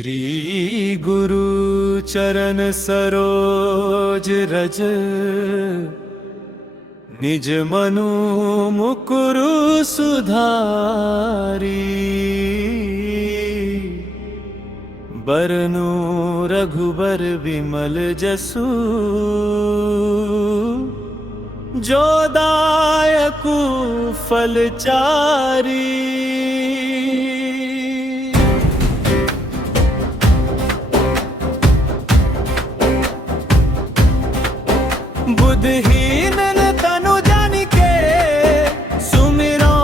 श्री गुरु चरण सरोज रज, निज मनु मुकुरु सुधारी। बरनु रघुबर विमल जसु, जो दायकु फलचारी। बुद्धहीन तनु जानिके, सुमिरो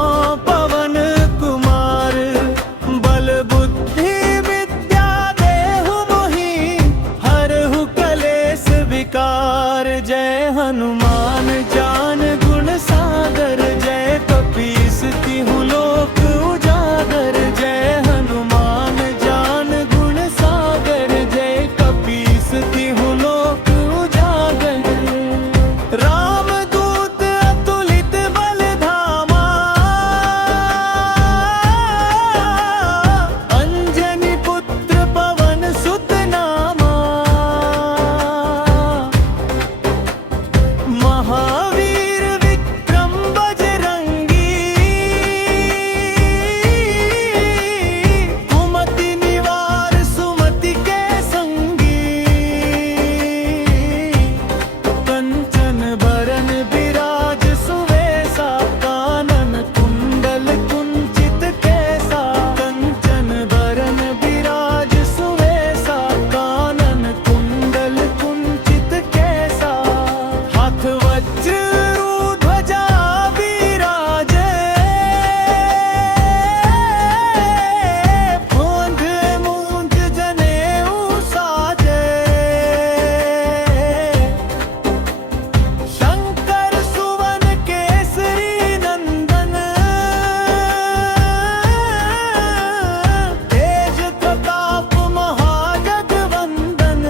पवन कुमार। बल बुद्धि विद्या देहु मोहि, हरहु कलेस विकार। जय हनुमान ज्ञान गुण सागर, जय कपीस तिहु लोक उजागर। जय हनुमान ज्ञान गुण सागर, जय कपीस तिहु लोक उजागर। रामदूत अतुलित बल धामा, अंजनी पुत्र पवन सुत नामा। महावीर विक्रम बजरंगी, कुमति निवार सुमति के संगी। कंचन बरन विराज सुवेसा, कानन कुंडल कुंचित केसा। कंचन बरन विराज सुवेसा, कानन कुंडल कुंचित केसा। हाथ वज्र ध्वजा विराजे, मूंज मूंज जनेऊ साजे। शंकर सुवन केसरी नंदन, तेज प्रताप महाजगवंदन।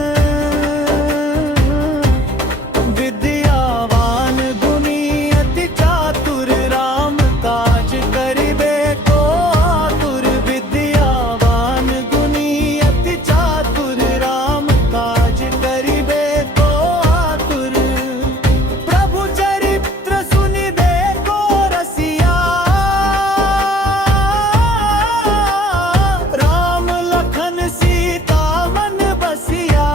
विद्यावान गुणी अति चातुर, राम काज करिबे को आतुर। विद्यावान गुणी अति चातुर, राम काज करिबे को आतुर। प्रभु चरित्र सुनिबे को रसिया, राम लखन सीता मन बसिया।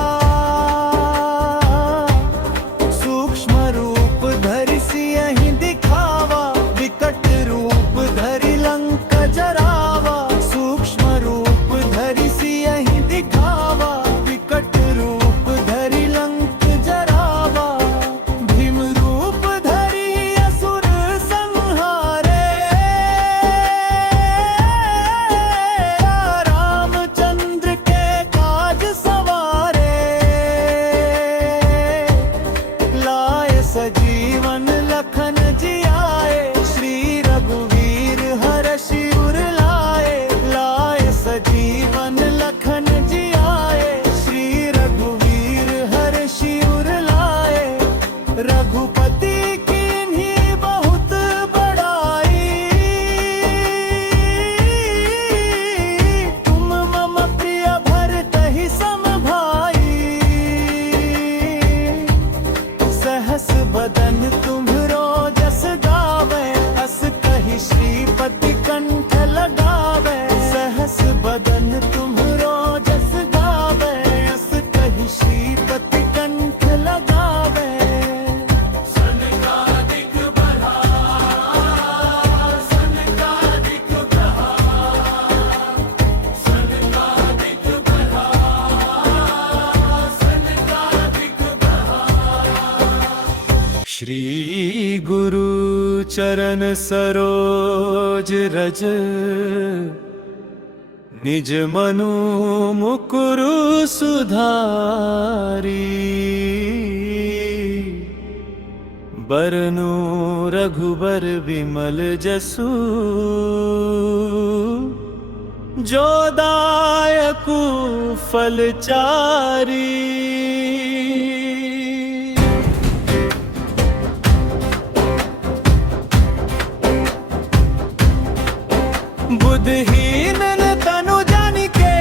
सूक्ष्म रूप धरि सियहि दिखावा, विकट रूप धरि लंक जरावा। सूक्ष्म रूप धरि सियहि दिखावा, विकट रूप धरि लंक जरावा। भीम रूप धरि असुर संहारे, रामचंद्र के काज सवारे। लाए सजीवन लखन जियाए, श्री रघुवीर हरषि उर लाए। लाए सजीवन लखन जियाए, श्री रघुवीर हरषि उर लाए। रघुपति कीन्ही बहुत बड़ाई, तुम मम प्रिय भरतहि सम भाई। सहस बदन तुम्हरो जस गावे, अस कहि श्रीपति कंठ लगावे। सहस बदन तुम्हरो जस गावे, अस कहि श्रीपति कंठ लगावे। सनकादिक बलहार, सनकादिक प्रहार। सनकादिक बलहार, सनकादिक प्रहार। श्री गुरु चरण सरोज रज, निज मनु मुकुरु सुधारी। बरनु रघुबर विमल जसु, जो दायकु फलचारी। बुद्धहीन तनु जानिके,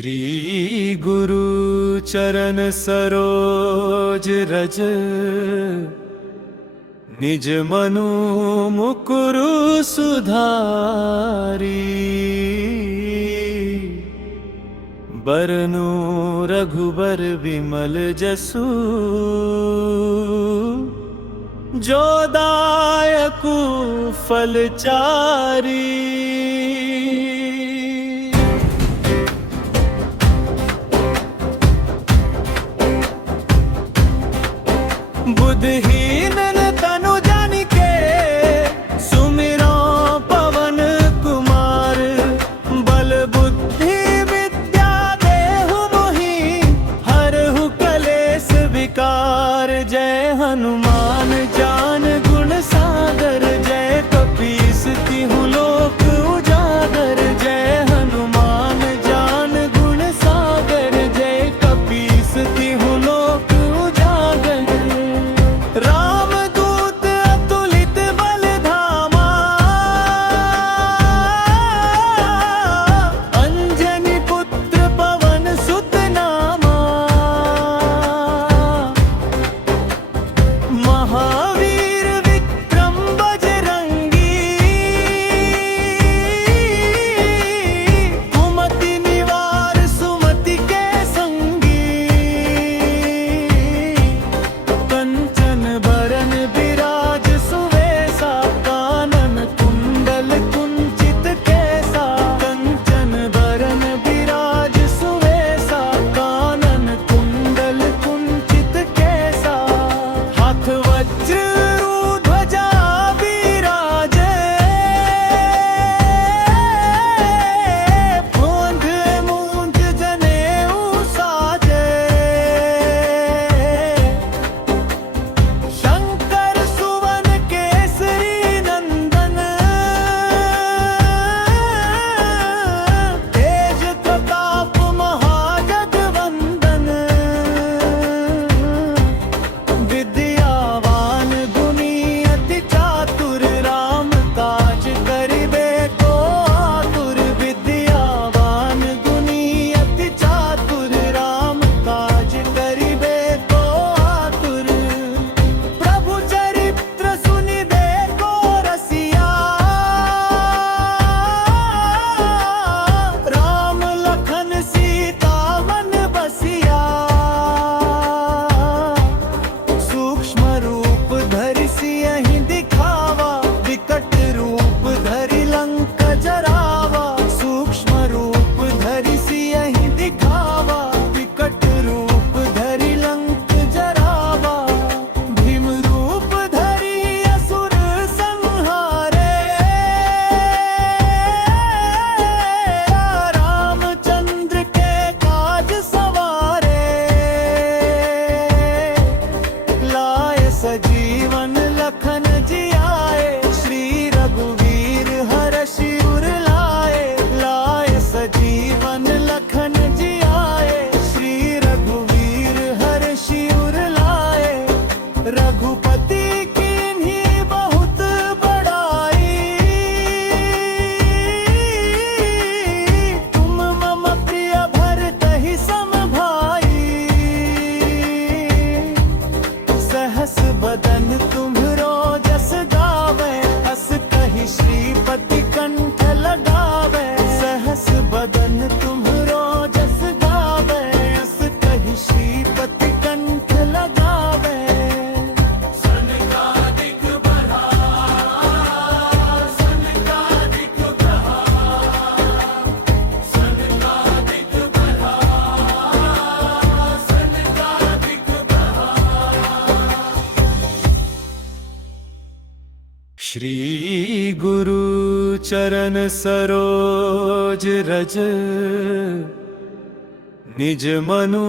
श्री गुरु चरण सरोज रज निज मनु मुकुरु सुधारी बरनु रघुबर विमल जसु जो दायकु फलचारी बुद्धहीन तनु जानिके सुमिरो पवन कुमार बल बुद्धि विद्या देहु मोहि हरहु कलेस विकार जय हनुमान ज्ञान गुण सागर जय कपीस तिहु लोक उजागर जय हनुमान ज्ञान गुण सागर जय कपीस तिहु लोक उजागर राम दूत अतुलित बल धामा अंजनी पुत्र पवन सुत नामा महावीर विक्रम बजरंगी कुमति निवार सुमति के संगी कंचन बरन विराज सुवेसा कानन कुंडल कुंचित कैसा कंचन बरन विराज सुवेसा कानन कुंडल कुंचित कैसा हाथ वज्र ध्वजा विराजे मूंज मूंज जनेऊ साजे शंकर सुवन केसरी नंदन तेज प्रताप महाजगवंदन विद्यावान गुणी अति चातुर राम काज करिबे को आतुर विद्यावान गुणी अति चातुर राम काज करिबे को आतुर प्रभु चरित्र सुनिबे को रसिया राम लखन सीता मन बसिया सूक्ष्म रूप धरि सियहि दिखावा विकट रूप धरि लंक जरावा सूक्ष्म रूप धरि सियहि दिखावा विकट रूप धरि लंक जरावा भीम रूप धरि असुर संहारे रामचंद्र के काज सवारे लाए सजीवन लखन जियाए श्री रघुवीर हरषि उर लाए सजीवन लखन जियाए श्री रघुवीर हरषि उर रघुपति कीन्ही बहुत बड़ाई तुम मम प्रिय भरतहि सम भाई सहस बदन तुम्हरो जस गावे अस कहि श्रीपति कंठ लगावे सहस बदन तुम्हरो जस गावे अस कहि श्रीपति कंठ लगावे सनकादिक बहार सनकादिक बहार सनकादिक बहार सनकादिक श्री गुरु चरण सरोज रज निज मनु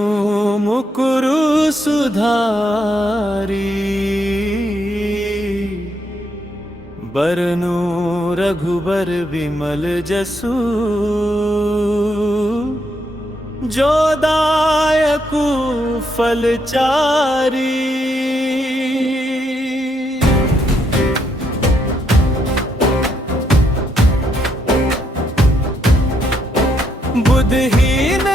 मुकुरु सुधारी बरनु रघुबर विमल जसु जो दायकु फलचारी बुद्धहीन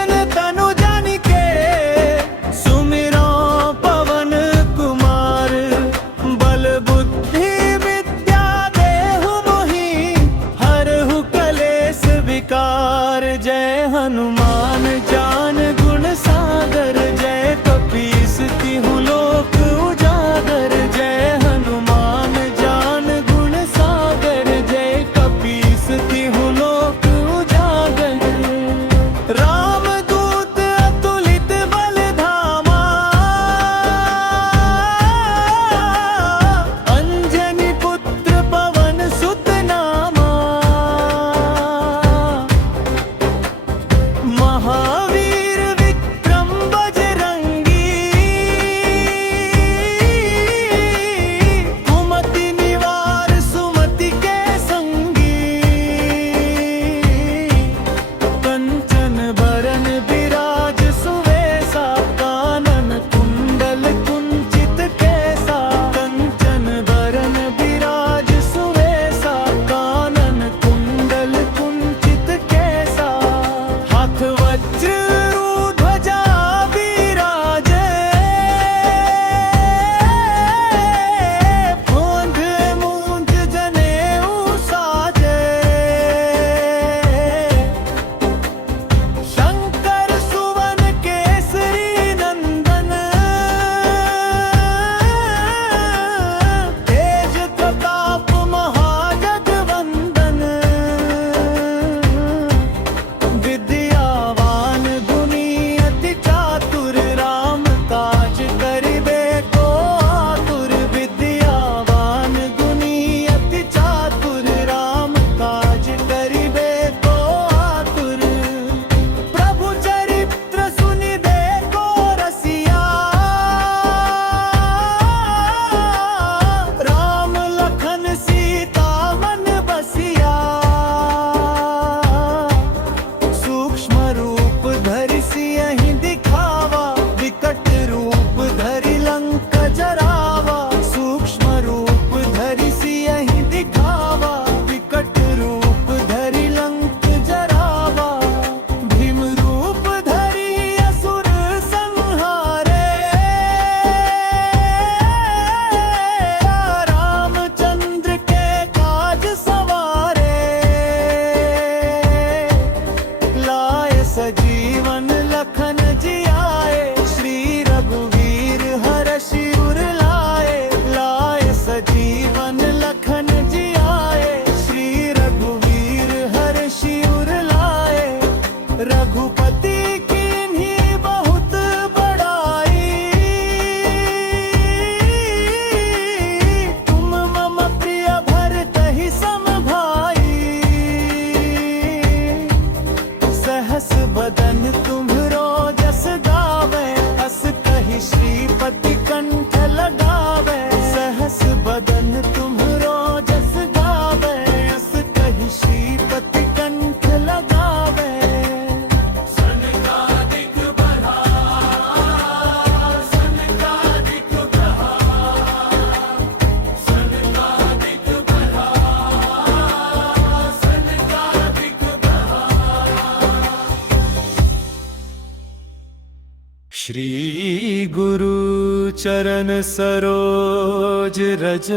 श्री गुरु चरण सरोज रज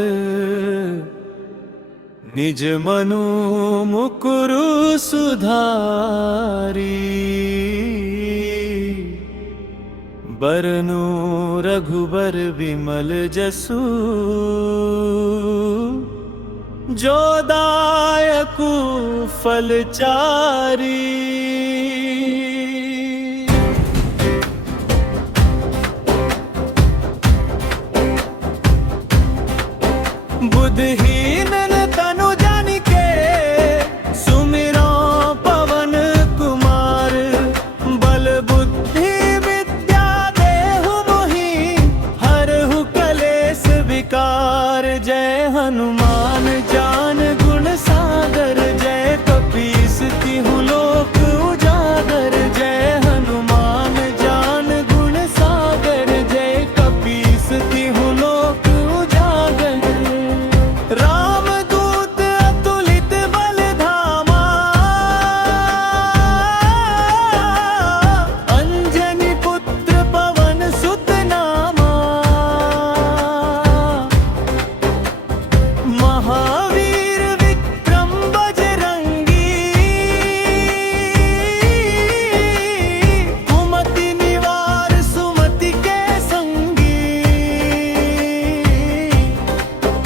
निज मनु मुकुरु सुधारी बरनु रघुबर विमल जसु जो दायकु फलचारी बुद्धहीन तनु जानिके सुमिरो पवन कुमार बल बुद्धि विद्या देहु मोहि हरहु कलेस विकार जय हनुमान ज्ञान गुण सागर जय कपीस तिहु लोक उजागर जय हनुमान ज्ञान गुण सागर जय कपीस तिहु लोक उजागर रामदूत अतुलित बल धामा अंजनी पुत्र पवन सुत नामा महावीर विक्रम बजरंगी कुमति निवार सुमति के संगी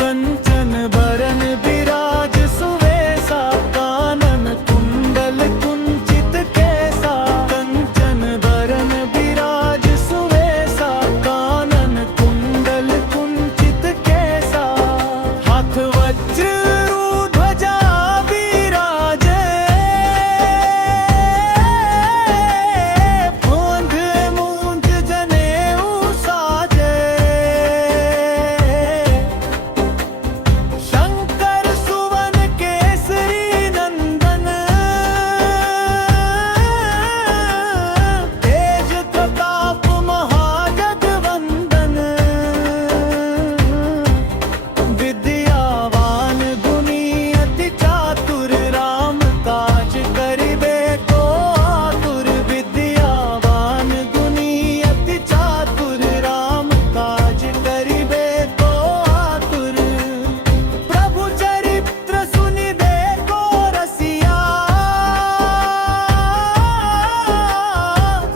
कंचन बरन विराज सुवेसा कानन कुंडल कुंचित केसा कंचन बरन विराज सुवेसा कानन कुंडल कुंचित केसा हाथ वज्र ध्वजा विराजे मूंज मूंज जनेऊ साजे शंकर सुवन केसरी नंदन तेज प्रताप महाजगवंदन विद्यावान गुणी अति चातुर राम काज करिबे को आतुर विद्यावान गुणी अति चातुर राम काज करिबे को आतुर प्रभु चरित्र सुनिबे को रसिया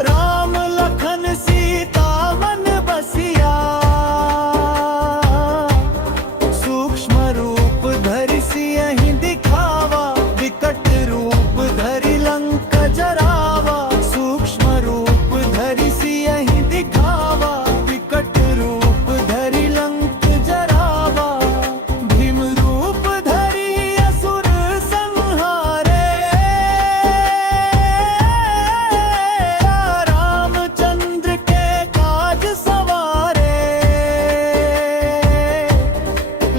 राम लखन सीता मन बसिया सूक्ष्म रूप धरि सियहि दिखावा विकट रूप धरि लंक जरावा सूक्ष्म रूप धरि सियहि दिखावा विकट रूप धरि लंक जरावा भीम रूप धरि असुर संहारे रामचंद्र के काज सवारे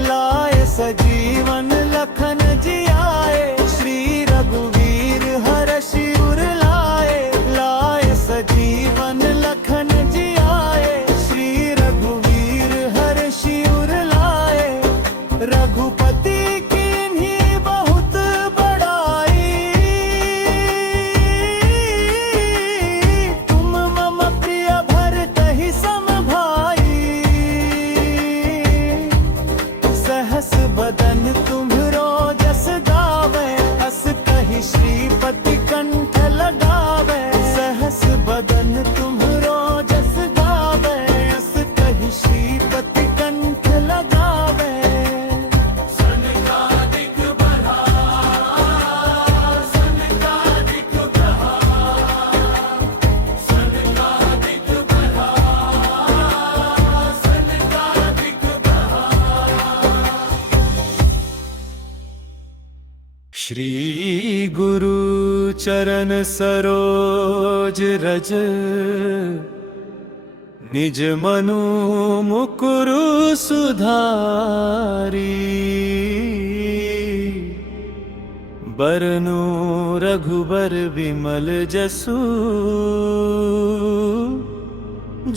लाए सजीवन लखन जियाए श्री रघुवीर हरषि उर लाए सजीवन लखन जियाए श्री रघुवीर हरषि उर लाए रघुपति कीन्ही बहुत बड़ाई तुम मम प्रिय भरतहि सम भाई सहस बदन तुम्हरो जस गावे हस कहि श्रीपति कंठ लगावे सहस बदन तुम्हरो जस गावे हस कहि श्रीपति कंठ लगावे सनकादिक बहार सनकादिक बहार सनकादिक बहार सनकादिक बहार श्री गुरु चरण सरोज रज निज मनु मुकुरु सुधारी बरनु रघुबर विमल जसु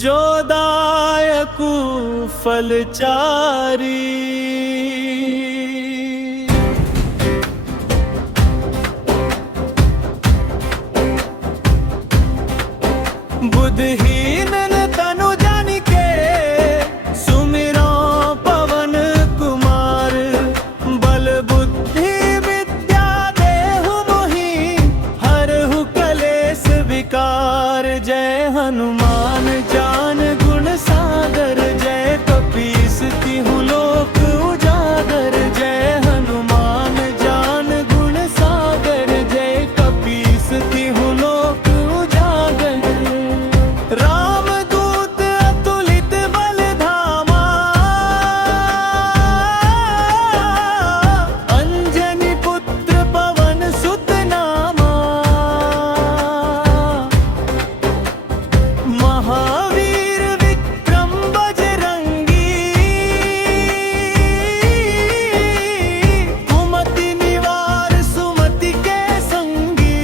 जो दायकु फलचारी बुद्धहीन तनु जान के सुमिरो पवन कुमार। बल बुद्धि विद्या देहु मोहि हरहु कलेस विकार। जय हनुमान ज्ञान गुण सागर जय कपीस तिहु लोक उजागर। जय हनुमान ज्ञान गुण सागर जय कपीस तिहु लोक उजागर। रामदूत अतुलित बल धामा अंजनी पुत्र पवन सुत नामा। महावीर विक्रम बजरंगी कुमति निवार सुमति के संगी।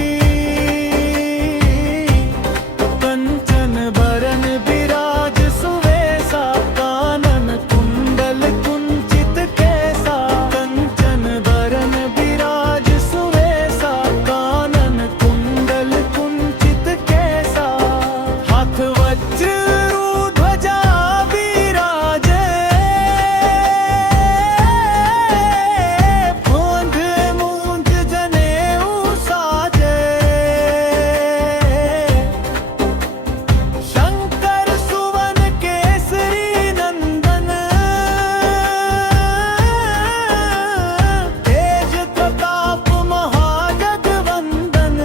कंचन बरन विराज सुवेसा कानन कुंडल कुंचित केसा। कंचन बरन विराज सुवेसा कानन कुंडल कुंचित केसा। हाथ वज्र ध्वजा विराजे मूंज मूंज जनेऊ साजे। शंकर सुवन केसरी नंदन तेज प्रताप महाजगवंदन।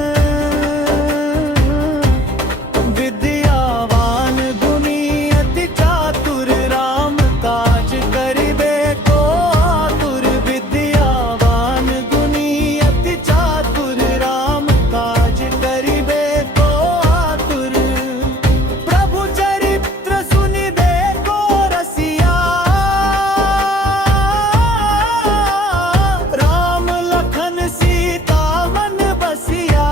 विद्यावान गुणी अति चातुर राम काज करिबे को आतुर। विद्यावान गुणी अति चातुर राम काज करिबे को आतुर। प्रभु चरित्र सुनिबे को रसिया राम लखन सीता मन बसिया।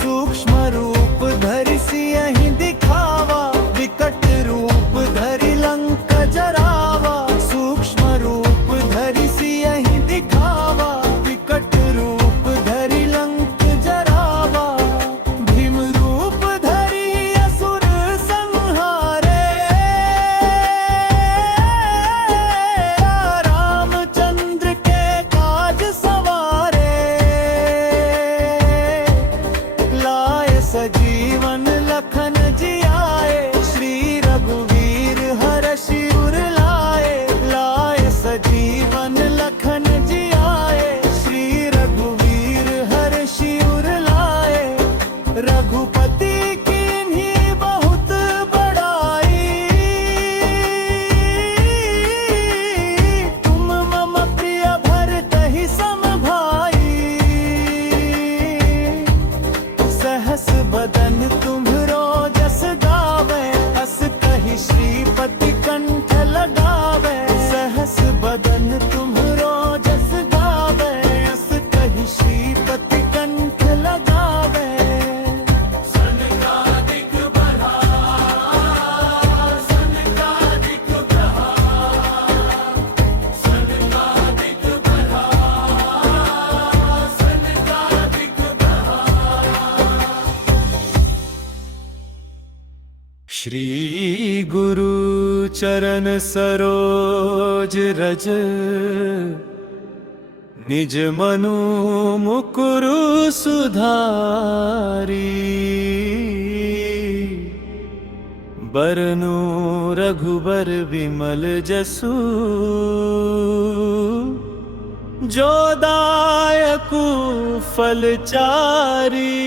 सूक्ष्म रूप धरि सियहि दिखावा विकट रूप धरि लंक जरावा। सूक्ष्म रूप धरि सियहि दिखावा विकट रूप धरि लंक जरावा। भीम रूप धरि असुर संहारे रामचंद्र के काज सवारे। लाए सजीवन लखन जियाए श्री रघुवीर हरषि उर लाए। लाए सजीवन लखन जियाए श्री रघुवीर हरषि उर लाए। रघुपति कीन्ही बहुत बड़ाई तुम मम प्रिय भरतहि सम भाई। सहस बदन तुम्हरो जस गावे अस कहि श्रीपति कंठ लगावे। सहस बदन तुम्हरो जस गावे अस कहि श्रीपति कंठ लगावे। सनकादिक बलहार सनकादिक बलहार सनकादिक बलहार सनकादिक बलहार। श्री गुरु चरण सरोज रज निज मनु मुकुरु सुधारी। बरनु रघुबर विमल जसु जो दायकु फल चारी।